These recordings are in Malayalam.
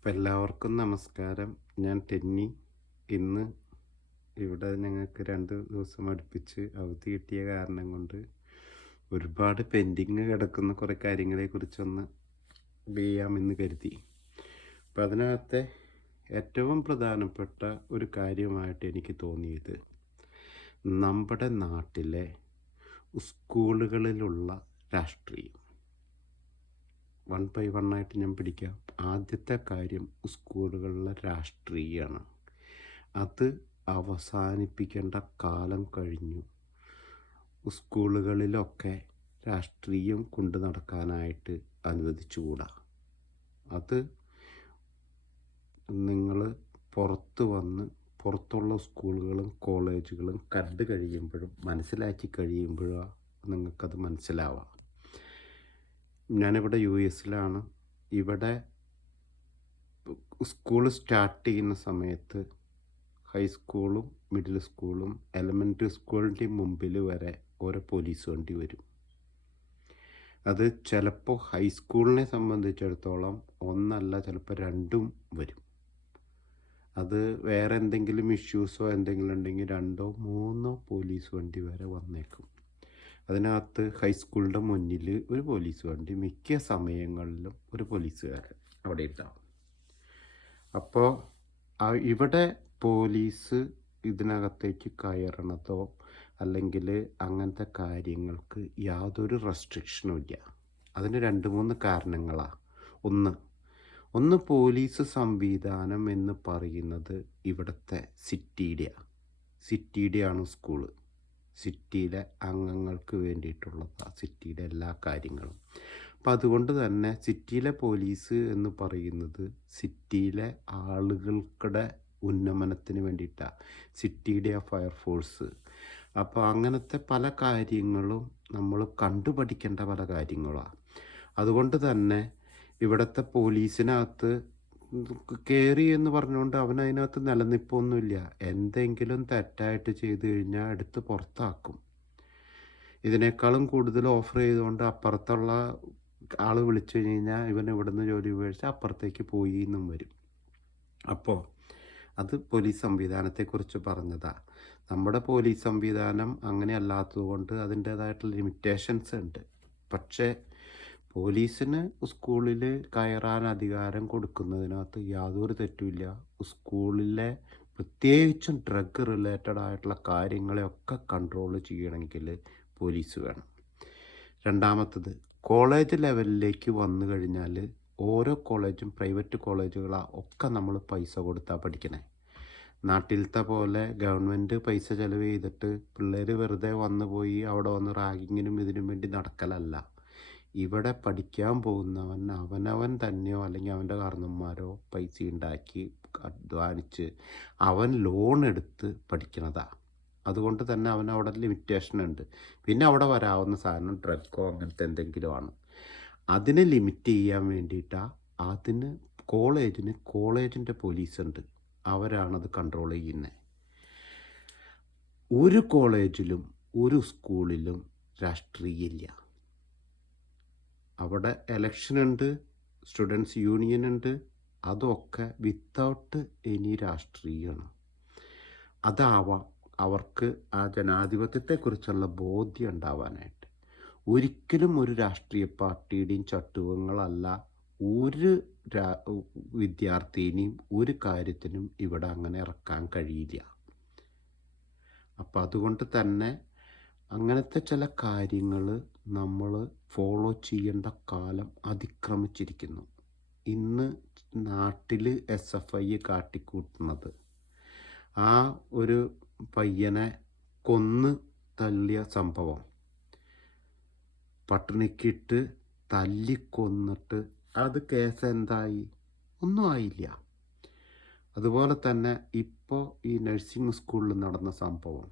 അപ്പം എല്ലാവർക്കും നമസ്കാരം. ഞാൻ ടെന്നി. ഇന്ന് ഇവിടെ ഞങ്ങൾക്ക് 2 ദിവസം അടുപ്പിച്ച് അവധി കിട്ടിയ കാരണം കൊണ്ട് ഒരുപാട് പെൻഡിങ് കിടക്കുന്ന കുറേ കാര്യങ്ങളെക്കുറിച്ചൊന്ന് ചെയ്യാമെന്ന് കരുതി. അപ്പം അതിനകത്തെ ഏറ്റവും പ്രധാനപ്പെട്ട ഒരു കാര്യമായിട്ട് എനിക്ക് തോന്നിയത് നമ്മുടെ നാട്ടിലെ സ്കൂളുകളിലുള്ള രാഷ്ട്രീയം. വൺ ബൈ വൺ ആയിട്ട് ഞാൻ പിടിക്കാം. ആദ്യത്തെ കാര്യം, സ്കൂളുകളിലെ രാഷ്ട്രീയമാണ്. അത് അവസാനിപ്പിക്കേണ്ട കാലം കഴിഞ്ഞു. സ്കൂളുകളിലൊക്കെ രാഷ്ട്രീയം കൊണ്ട് നടക്കാനായിട്ട് അനുവദിച്ചുകൂടാ. അത് നിങ്ങൾ പുറത്തുള്ള സ്കൂളുകളും കോളേജുകളും കണ്ടു കഴിയുമ്പോഴും മനസ്സിലാക്കി കഴിയുമ്പോഴാണ് നിങ്ങൾക്കത് മനസ്സിലാവാം. ഞാനിവിടെ US ഇവിടെ സ്കൂൾ സ്റ്റാർട്ട് ചെയ്യുന്ന സമയത്ത് ഹൈസ്കൂളും മിഡിൽ സ്കൂളും എലമെൻ്ററി സ്കൂളിൻ്റെ മുമ്പിൽ വരെ ഓരോ പോലീസ് വണ്ടി വരും. അത് ചിലപ്പോൾ ഹൈസ്കൂളിനെ സംബന്ധിച്ചിടത്തോളം ഒന്നല്ല, ചിലപ്പോൾ 2 വരും. അത് വേറെ എന്തെങ്കിലും ഇഷ്യൂസോ എന്തെങ്കിലും ഉണ്ടെങ്കിൽ 2-3 പോലീസ് വണ്ടി വരെ വന്നേക്കും. അതിനകത്ത് ഹൈസ്കൂളിൻ്റെ മുന്നിൽ ഒരു പോലീസ് വണ്ടി, മിക്ക സമയങ്ങളിലും ഒരു പോലീസുകാരൻ അവിടെ ഉണ്ടാവും. അപ്പോൾ ഇവിടെ പോലീസ് ഇതിനകത്തേക്ക് കയറണതോ അല്ലെങ്കിൽ അങ്ങനത്തെ കാര്യങ്ങൾക്ക് യാതൊരു റെസ്ട്രിക്ഷനും ഇല്ല. അതിന് 2-3 കാരണങ്ങളാണ്. ഒന്ന് പോലീസ് സംവിധാനം എന്ന് പറയുന്നത് ഇവിടുത്തെ സിറ്റിയുടെയാണ് സ്കൂള്. സിറ്റിയിലെ അംഗങ്ങൾക്ക് വേണ്ടിയിട്ടുള്ളതാണ് സിറ്റിയുടെ എല്ലാ കാര്യങ്ങളും. അപ്പം അതുകൊണ്ട് തന്നെ സിറ്റിയിലെ പോലീസ് എന്ന് പറയുന്നത് സിറ്റിയിലെ ആളുകൾക്കുടെ ഉന്നമനത്തിന് വേണ്ടിയിട്ടാണ്, സിറ്റിയുടെ ഫയർഫോഴ്സ്. അപ്പോൾ അങ്ങനത്തെ പല കാര്യങ്ങളും നമ്മൾ കണ്ടുപഠിക്കേണ്ട പല കാര്യങ്ങളാണ്. അതുകൊണ്ട് തന്നെ ഇവിടുത്തെ പോലീസിനകത്ത് കയറി എന്ന് പറഞ്ഞുകൊണ്ട് അവനതിനകത്ത് നിലനിൽപ്പൊന്നുമില്ല. എന്തെങ്കിലും തെറ്റായിട്ട് ചെയ്തു കഴിഞ്ഞാൽ എടുത്ത് പുറത്താക്കും. ഇതിനേക്കാളും കൂടുതൽ ഓഫർ ചെയ്തുകൊണ്ട് അപ്പുറത്തുള്ള ആൾ വിളിച്ചു കഴിഞ്ഞാൽ ഇവൻ ഇവിടുന്ന് ജോലി ഉപേക്ഷിച്ച് അപ്പുറത്തേക്ക് പോയി എന്നും വരും. അപ്പോൾ അത് പോലീസ് സംവിധാനത്തെക്കുറിച്ച് പറഞ്ഞതാണ്. നമ്മുടെ പോലീസ് സംവിധാനം അങ്ങനെ അല്ലാത്തത് കൊണ്ട് അതിൻ്റേതായിട്ടുള്ള ലിമിറ്റേഷൻസ് ഉണ്ട്. പക്ഷേ പോലീസിന് സ്കൂളിൽ കയറാൻ അധികാരം കൊടുക്കുന്നതിനകത്ത് യാതൊരു തെറ്റുമില്ല. സ്കൂളിലെ പ്രത്യേകിച്ചും ഡ്രഗ് റിലേറ്റഡ് ആയിട്ടുള്ള കാര്യങ്ങളെയൊക്കെ കൺട്രോൾ ചെയ്യണമെങ്കിൽ പോലീസ് വേണം. രണ്ടാമത്തത്, കോളേജ് ലെവലിലേക്ക് വന്നു കഴിഞ്ഞാൽ ഓരോ കോളേജും പ്രൈവറ്റ് കോളേജുകളാണ്, ഒക്കെ നമ്മൾ പൈസ കൊടുത്താൽ പഠിക്കണേ. നാട്ടിലത്തെ പോലെ ഗവൺമെൻറ് പൈസ ചിലവ് ചെയ്തിട്ട് പിള്ളേർ വെറുതെ വന്നു പോയി അവിടെ വന്ന് റാഗിങ്ങിനും ഇതിനും വേണ്ടി നടക്കലല്ല. ഇവിടെ പഠിക്കാൻ പോകുന്നവൻ അവനവൻ തന്നെയോ അല്ലെങ്കിൽ അവൻ്റെ കാരണന്മാരോ പൈസ ഉണ്ടാക്കി അധ്വാനിച്ച് അവൻ ലോൺ എടുത്ത് പഠിക്കണതാണ്. അതുകൊണ്ട് തന്നെ അവനവിടെ ലിമിറ്റേഷൻ ഉണ്ട്. പിന്നെ അവിടെ വരാവുന്ന സാധനം ഡ്രഗോ അങ്ങനത്തെ എന്തെങ്കിലും ആണ്. അതിനെ ലിമിറ്റ് ചെയ്യാൻ വേണ്ടിയിട്ടാണ് അതിന് കോളേജിൻ്റെ പോലീസ് ഉണ്ട്, അവരാണത് കൺട്രോൾ ചെയ്യുന്നത്. ഒരു കോളേജിലും ഒരു സ്കൂളിലും രാഷ്ട്രീയമില്ല. അവിടെ ഇലക്ഷനുണ്ട്, സ്റ്റുഡൻസ് യൂണിയൻ ഉണ്ട്, അതൊക്കെ വിത്തൗട്ട് എനി രാഷ്ട്രീയമാണ്. അതാവാം അവർക്ക് ആ ജനാധിപത്യത്തെക്കുറിച്ചുള്ള ബോധ്യം ഉണ്ടാവാനായിട്ട്. ഒരിക്കലും ഒരു രാഷ്ട്രീയ പാർട്ടിയുടെയും ചട്ടുവങ്ങളല്ല ഒരു വിദ്യാർത്ഥിനെയും ഒരു കാര്യത്തിനും ഇവിടെ അങ്ങനെ ഇറക്കാൻ കഴിയില്ല. അപ്പം അതുകൊണ്ട് തന്നെ അങ്ങനത്തെ ചില കാര്യങ്ങൾ നമ്മൾ ഫോളോ ചെയ്യേണ്ട കാലം അതിക്രമിച്ചിരിക്കുന്നു. ഇന്ന് നാട്ടിൽ SFI കാട്ടിക്കൂട്ടുന്നത്, ആ ഒരു പയ്യനെ കൊന്ന് തള്ളിയ സംഭവം, പട്ടിണിക്കിട്ട് തല്ലിക്കൊന്നിട്ട് അത് കേസ് എന്തായി? ഒന്നും ആയില്ല. അതുപോലെ തന്നെ ഇപ്പോൾ ഈ നഴ്സിംഗ് സ്കൂളിൽ നടന്ന സംഭവം,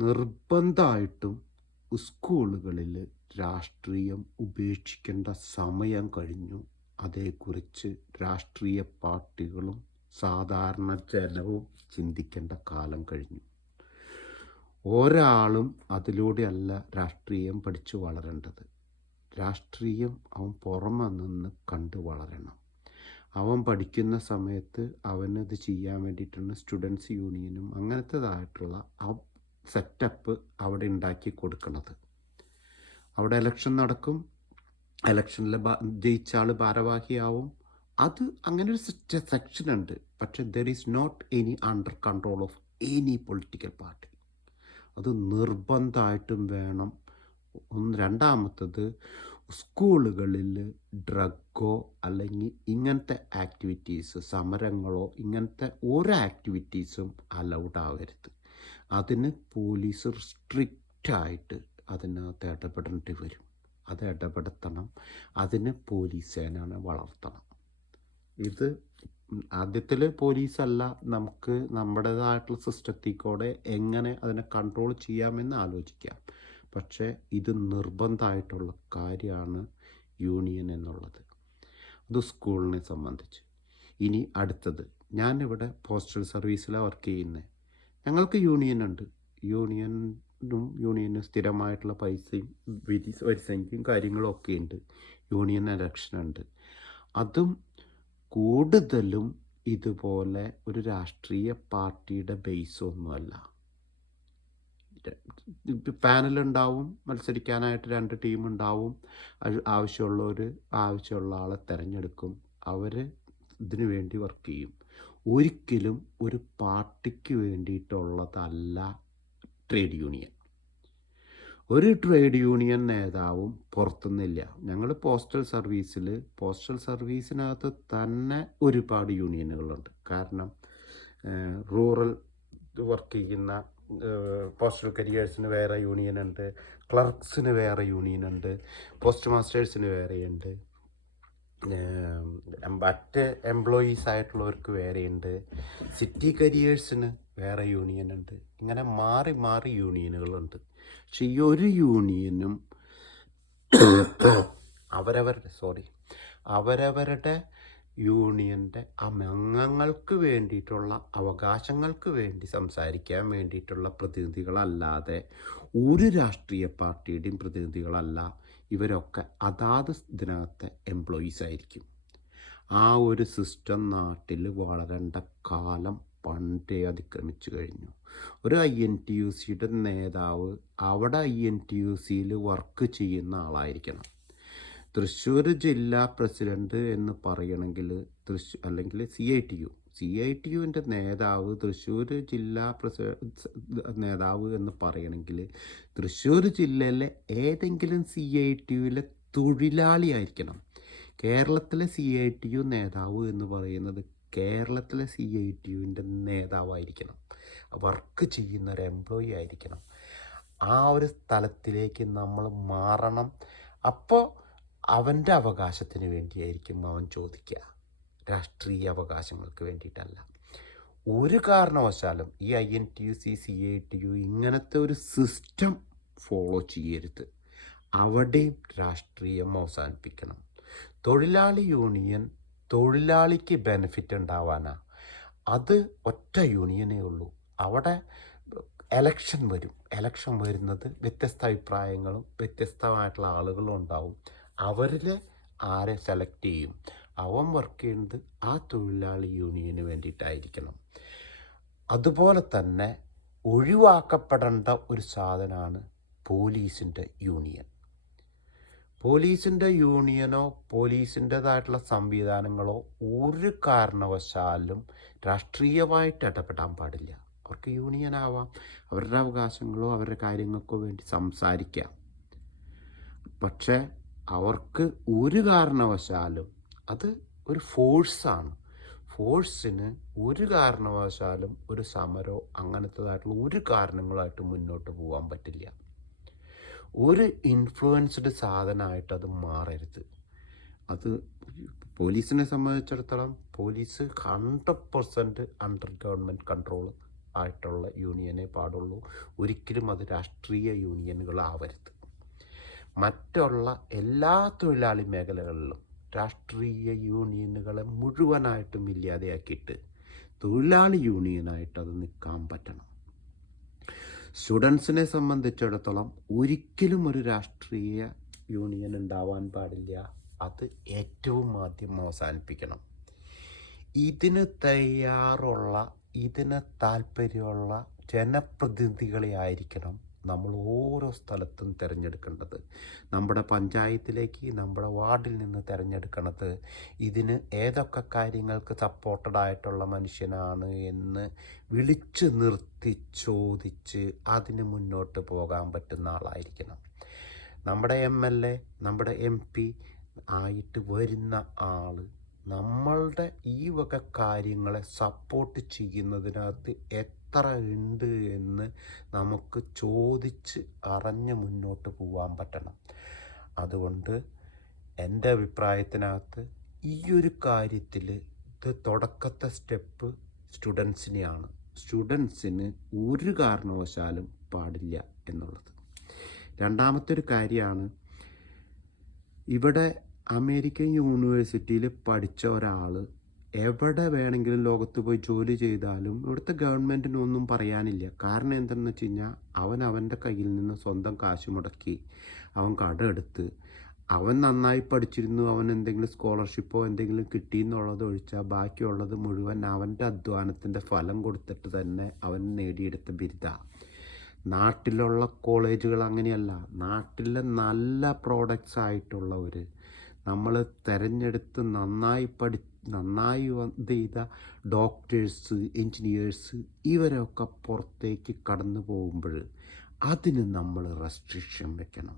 നിർബന്ധമായിട്ടും സ്കൂളുകളിൽ രാഷ്ട്രീയം ഉപേക്ഷിക്കേണ്ട സമയം കഴിഞ്ഞു. അതേക്കുറിച്ച് രാഷ്ട്രീയ പാർട്ടികളും സാധാരണ ജനവും ചിന്തിക്കേണ്ട കാലം കഴിഞ്ഞു. ഒരാളും അതിലൂടെയല്ല രാഷ്ട്രീയം പഠിച്ചു വളരേണ്ടത്. രാഷ്ട്രീയം അവൻ പുറമെ നിന്ന് കണ്ട് വളരണം. അവൻ പഠിക്കുന്ന സമയത്ത് അവനത് ചെയ്യാൻ വേണ്ടിയിട്ടാണ് സ്റ്റുഡൻസ് യൂണിയനും അങ്ങനത്തേതായിട്ടുള്ള ആ സെറ്റപ്പ് അവിടെ ഉണ്ടാക്കി കൊടുക്കുന്നത്. അവിടെ ഇലക്ഷൻ നടക്കും, ഇലക്ഷനിൽ ജയിച്ച ആൾ ഭാരവാഹിയാവും. അത് അങ്ങനെ ഒരു സെക്ഷൻ ഉണ്ട്. പക്ഷെ there is not any under control of any political party. അത് നിർബന്ധമായിട്ടും വേണം. രണ്ടാമത്തത്, സ്കൂളുകളിൽ ഡ്രഗോ അല്ലെങ്കിൽ ഇങ്ങനത്തെ ആക്ടിവിറ്റീസ്, സമരങ്ങളോ ഇങ്ങനത്തെ ഒരു ആക്ടിവിറ്റീസും അലൗഡ് ആവരുത്. അതിന് പോലീസ് സ്ട്രിക്റ്റായിട്ട് അതിനകത്ത് ഇടപെടേണ്ടി വരും. അത് ഇടപെടുത്തണം. അതിന് പോലീസ് സേനയെ വളർത്തണം. ഇത് ആദ്യത്തിൽ പോലീസല്ല, നമുക്ക് നമ്മുടേതായിട്ടുള്ള സിസ്റ്റത്തിൽ കൂടെ എങ്ങനെ അതിനെ കൺട്രോൾ ചെയ്യാമെന്ന് ആലോചിക്കാം. പക്ഷേ ഇത് നിർബന്ധമായിട്ടുള്ള കാര്യമാണ് യൂണിയൻ എന്നുള്ളത്. അത് സ്കൂളിനെ സംബന്ധിച്ച്. ഇനി അടുത്തത്, ഞാനിവിടെ പോസ്റ്റൽ സർവീസിലാണ് വർക്ക് ചെയ്യുന്നത്. ഞങ്ങൾക്ക് യൂണിയനുണ്ട്. യൂണിയന് സ്ഥിരമായിട്ടുള്ള പൈസയും വരിസംഖ്യയും കാര്യങ്ങളും ഒക്കെ ഉണ്ട്. യൂണിയൻ ഇലക്ഷനുണ്ട്. അതും കൂടുതലും ഇതുപോലെ ഒരു രാഷ്ട്രീയ പാർട്ടിയുടെ ബേസൊന്നുമല്ല. പാനലുണ്ടാവും, മത്സരിക്കാനായിട്ട് 2 ടീം ഉണ്ടാവും. ആവശ്യമുള്ള ആളെ തിരഞ്ഞെടുക്കും. അവർ ഇതിനു വേണ്ടി വർക്ക് ചെയ്യും. ഒരിക്കലും ഒരു പാർട്ടിക്ക് വേണ്ടിയിട്ടുള്ളതല്ല ട്രേഡ് യൂണിയൻ. ഒരു ട്രേഡ് യൂണിയൻ നേതാവും പുറത്തുനിന്നില്ല. ഞങ്ങൾ പോസ്റ്റൽ സർവീസിനകത്ത് തന്നെ ഒരുപാട് യൂണിയനുകളുണ്ട്. കാരണം റൂറൽ വർക്ക് ചെയ്യുന്ന പോസ്റ്റൽ കരിയേഴ്സിന് വേറെ യൂണിയനുണ്ട്, ക്ലർക്സിന് വേറെ യൂണിയനുണ്ട്, പോസ്റ്റ് മാസ്റ്റേഴ്സിന് വേറെയുണ്ട്, മറ്റ് എംപ്ലോയീസ് ആയിട്ടുള്ളവർക്ക് വേറെയുണ്ട്, സിറ്റി കരിയേഴ്സിന് വേറെ യൂണിയനുണ്ട്. ഇങ്ങനെ മാറി മാറി യൂണിയനുകളുണ്ട്. പക്ഷെ ഈ ഒരു യൂണിയനും അവരവരുടെ യൂണിയൻ്റെ അംഗങ്ങൾക്ക് വേണ്ടിയിട്ടുള്ള അവകാശങ്ങൾക്ക് വേണ്ടി സംസാരിക്കാൻ വേണ്ടിയിട്ടുള്ള പ്രതിനിധികളല്ലാതെ ഒരു രാഷ്ട്രീയ പാർട്ടിയുടെയും പ്രതിനിധികളല്ല. ഇവരൊക്കെ അതാത് ഇതിനകത്തെ എംപ്ലോയീസ് ആയിരിക്കും. ആ ഒരു സിസ്റ്റം നാട്ടിൽ വളരേണ്ട കാലം പണ്ടേ അതിക്രമിച്ചു കഴിഞ്ഞു. ഒരു INTUCയുടെ നേതാവ് അവിടെ INTUCയിൽ വർക്ക് ചെയ്യുന്ന ആളായിരിക്കണം. തൃശ്ശൂർ ജില്ലാ പ്രസിഡന്റ് എന്ന് പറയണമെങ്കിൽ അല്ലെങ്കിൽ CITUവിൻ്റെ നേതാവ് തൃശ്ശൂർ ജില്ലാ നേതാവ് എന്ന് പറയണമെങ്കിൽ തൃശ്ശൂർ ജില്ലയിലെ ഏതെങ്കിലും CITUവിലെ തൊഴിലാളി ആയിരിക്കണം. കേരളത്തിലെ CITU നേതാവ് എന്ന് പറയുന്നത് കേരളത്തിലെ CITUവിൻ്റെ നേതാവായിരിക്കണം. വർക്ക് ചെയ്യുന്ന ഒരു എംപ്ലോയി ആയിരിക്കണം. ആ ഒരു സ്ഥലത്തിലേക്ക് നമ്മൾ മാറണം. അപ്പോൾ അവൻ്റെ അവകാശത്തിന് വേണ്ടിയായിരിക്കും അവൻ ചോദിക്കുക, രാഷ്ട്രീയ അവകാശങ്ങൾക്ക് വേണ്ടിയിട്ടല്ല. ഒരു കാരണവശാലും ഈ INTUC CITU ഇങ്ങനത്തെ ഒരു സിസ്റ്റം ഫോളോ ചെയ്യരുത്. അവിടെയും രാഷ്ട്രീയം അവസാനിപ്പിക്കണം. തൊഴിലാളി യൂണിയൻ തൊഴിലാളിക്ക് ബെനിഫിറ്റ് ഉണ്ടാവാനാണ്. അത് ഒറ്റ യൂണിയനേ ഉള്ളൂ. അവിടെ എലക്ഷൻ വരുന്നത് വ്യത്യസ്ത അഭിപ്രായങ്ങളും വ്യത്യസ്തമായിട്ടുള്ള ആളുകളും ഉണ്ടാവും. അവരിൽ ആരെ സെലക്ട് ചെയ്യും? അവൻ വർക്ക് ചെയ്യുന്നത് ആ തൊഴിലാളി യൂണിയന് വേണ്ടിയിട്ടായിരിക്കണം. അതുപോലെ തന്നെ ഒഴിവാക്കപ്പെടേണ്ട ഒരു സാധനമാണ് പോലീസിൻ്റെ യൂണിയൻ. പോലീസിൻ്റെ യൂണിയനോ പോലീസിൻ്റെതായിട്ടുള്ള സംവിധാനങ്ങളോ ഒരു കാരണവശാലും രാഷ്ട്രീയമായിട്ട് ഇടപെടാൻ പാടില്ല. അവർക്ക് യൂണിയൻ ആവാം, അവരുടെ അവകാശങ്ങളോ അവരുടെ കാര്യങ്ങൾക്കോ വേണ്ടി സംസാരിക്കാം. പക്ഷേ അവർക്ക് ഒരു കാരണവശാലും അത് ഒരു ഫോഴ്സാണ്. ഫോഴ്സിന് ഒരു കാരണവശാലും ഒരു സമരമോ അങ്ങനത്തേതായിട്ടുള്ള ഒരു കാരണങ്ങളായിട്ട് മുന്നോട്ട് പോകാൻ പറ്റില്ല. ഒരു ഇൻഫ്ലുവൻസ്ഡ് സാധനമായിട്ട് അത് മാറരുത്. അത് പോലീസിനെ സംബന്ധിച്ചിടത്തോളം പോലീസ് 100% അണ്ടർ ഗവൺമെൻറ് കൺട്രോൾ ആയിട്ടുള്ള യൂണിയനെ പാടുള്ളൂ. ഒരിക്കലും അത് രാഷ്ട്രീയ യൂണിയനുകളാവരുത്. മറ്റുള്ള എല്ലാ തൊഴിലാളി മേഖലകളിലും രാഷ്ട്രീയ യൂണിയനുകളെ മുഴുവനായിട്ടും ഇല്ലാതെയാക്കിയിട്ട് തൊഴിലാളി യൂണിയനായിട്ട് അത് നിൽക്കാൻ പറ്റണം. സ്റ്റുഡൻസിനെ സംബന്ധിച്ചിടത്തോളം ഒരിക്കലും ഒരു രാഷ്ട്രീയ യൂണിയൻ ഉണ്ടാവാൻ പാടില്ല. അത് ഏറ്റവും ആദ്യം അവസാനിപ്പിക്കണം. ഇതിന് തയ്യാറുള്ള, ഇതിന് താല്പര്യമുള്ള ജനപ്രതിനിധികളെ ആയിരിക്കണം നമ്മൾ ഓരോ സ്ഥലത്തും തിരഞ്ഞെടുക്കേണ്ടത്. നമ്മുടെ പഞ്ചായത്തിലേക്ക്, നമ്മുടെ വാർഡിൽ നിന്ന് തിരഞ്ഞെടുക്കണത് ഇതിന് ഏതൊക്കെ കാര്യങ്ങൾക്ക് സപ്പോർട്ടഡ് ആയിട്ടുള്ള മനുഷ്യനാണ് എന്ന് വിളിച്ചു നിർത്തി ചോദിച്ച് അതിന് മുന്നോട്ട് പോകാൻ പറ്റുന്ന ആളായിരിക്കണം. നമ്മുടെ MLA, നമ്മുടെ MP ആയിട്ട് വരുന്ന ആൾ നമ്മളുടെ ഈ വക കാര്യങ്ങളെ സപ്പോർട്ട് ചെയ്യുന്നതിനകത്ത് എത്ര ഉണ്ട് എന്ന് നമുക്ക് ചോദിച്ച് അറിഞ്ഞ് മുന്നോട്ട് പോകാൻ പറ്റണം. അതുകൊണ്ട് എൻ്റെ അഭിപ്രായത്തിനകത്ത് ഈ ഒരു കാര്യത്തിൽ ഇത് തുടക്കത്തെ സ്റ്റെപ്പ് സ്റ്റുഡൻസിനെയാണ്. സ്റ്റുഡൻസിന് ഒരു കാരണവശാലും പാടില്ല എന്നുള്ളത്. രണ്ടാമത്തെ ഒരു കാര്യമാണ്, ഇവിടെ അമേരിക്കൻ യൂണിവേഴ്സിറ്റിയിൽ പഠിച്ച ഒരാൾ എവിടെ വേണമെങ്കിലും ലോകത്ത് പോയി ജോലി ചെയ്താലും ഇവിടുത്തെ ഗവൺമെൻറ്റിനൊന്നും പറയാനില്ല. കാരണം എന്താണെന്ന് വെച്ച് കഴിഞ്ഞാൽ അവൻ്റെ കയ്യിൽ നിന്ന് സ്വന്തം കാശ് മുടക്കി അവൻ കടമെടുത്ത് അവൻ നന്നായി പഠിച്ചിരുന്നു, അവൻ എന്തെങ്കിലും സ്കോളർഷിപ്പോ എന്തെങ്കിലും കിട്ടിയെന്നുള്ളത് ഒഴിച്ചാൽ ബാക്കിയുള്ളത് മുഴുവൻ അവൻ്റെ അധ്വാനത്തിൻ്റെ ഫലം കൊടുത്തിട്ട് തന്നെ അവൻ നേടിയെടുത്ത ബിരുദമാണ്. നാട്ടിലുള്ള കോളേജുകൾ അങ്ങനെയല്ല. നാട്ടിലെ നല്ല പ്രോഡക്റ്റ്സ് ആയിട്ടുള്ളവർ നമ്മൾ തിരഞ്ഞെടുത്ത് നന്നായി ഇത് ചെയ്ത ഡോക്ടേഴ്സ്, എൻജിനീയേഴ്സ് ഇവരൊക്കെ പുറത്തേക്ക് കടന്നു പോകുമ്പോൾ അതിന് നമ്മൾ റെസ്ട്രിക്ഷൻ വെക്കണം.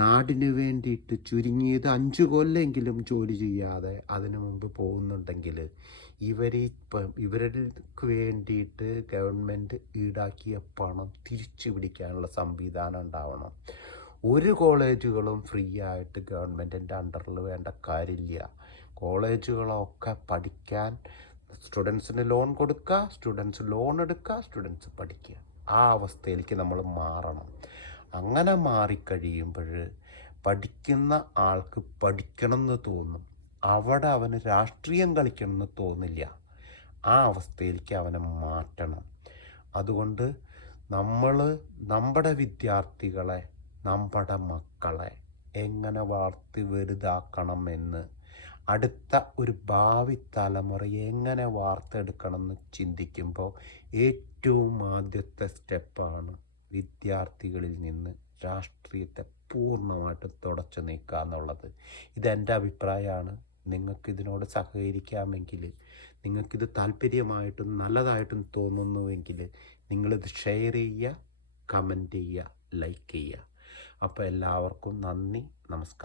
നാടിന് വേണ്ടിയിട്ട് ചുരുങ്ങിയത് 5 കൊല്ലെങ്കിലും ജോലി ചെയ്യാതെ അതിനു മുമ്പ് പോകുന്നുണ്ടെങ്കിൽ ഇവർക്ക് വേണ്ടിയിട്ട് ഗവൺമെൻറ് ഈടാക്കിയ പണം തിരിച്ചു പിടിക്കാനുള്ള സംവിധാനം ഉണ്ടാവണം. ഒരു കോളേജുകളും ഫ്രീ ആയിട്ട് ഗവൺമെൻറ്റിൻ്റെ അണ്ടറിൽ വേണ്ട കാര്യമില്ല. കോളേജുകളൊക്കെ പഠിക്കാൻ സ്റ്റുഡൻസിന് ലോൺ കൊടുക്കുക, സ്റ്റുഡൻസ് ലോൺ എടുക്കുക, സ്റ്റുഡൻസ് പഠിക്കുക. ആ അവസ്ഥയിലേക്ക് നമ്മൾ മാറണം. അങ്ങനെ മാറിക്കഴിയുമ്പോൾ പഠിക്കുന്ന ആൾക്ക് പഠിക്കണം എന്ന് തോന്നും. അവിടെ അവന് രാഷ്ട്രീയം കളിക്കണം എന്ന് തോന്നില്ല. ആ അവസ്ഥയിലേക്ക് അവനെ മാറ്റണം. അതുകൊണ്ട് നമ്മൾ നമ്മുടെ വിദ്യാർത്ഥികളെ, നമ്മുടെ മക്കളെ എങ്ങനെ വളർത്തി വലുതാക്കണമെന്ന്, അടുത്ത ഒരു ഭാവി തലമുറ എങ്ങനെ വാർത്തെടുക്കണമെന്ന് ചിന്തിക്കുമ്പോൾ ഏറ്റവും ആദ്യത്തെ സ്റ്റെപ്പാണ് വിദ്യാർത്ഥികളിൽ നിന്ന് രാഷ്ട്രീയത്തെ പൂർണ്ണമായിട്ടും തുടച്ചു നീക്കുക എന്നുള്ളത്. ഇതെൻ്റെ അഭിപ്രായമാണ്. നിങ്ങൾക്കിതിനോട് സഹകരിക്കാമെങ്കിൽ, നിങ്ങൾക്കിത് താല്പര്യമായിട്ടും നല്ലതായിട്ടും തോന്നുന്നുവെങ്കിൽ നിങ്ങളിത് ഷെയർ ചെയ്യുക, കമൻറ്റ് ചെയ്യുക, ലൈക്ക് ചെയ്യുക. അപ്പോൾ എല്ലാവർക്കും നന്ദി, നമസ്കാരം.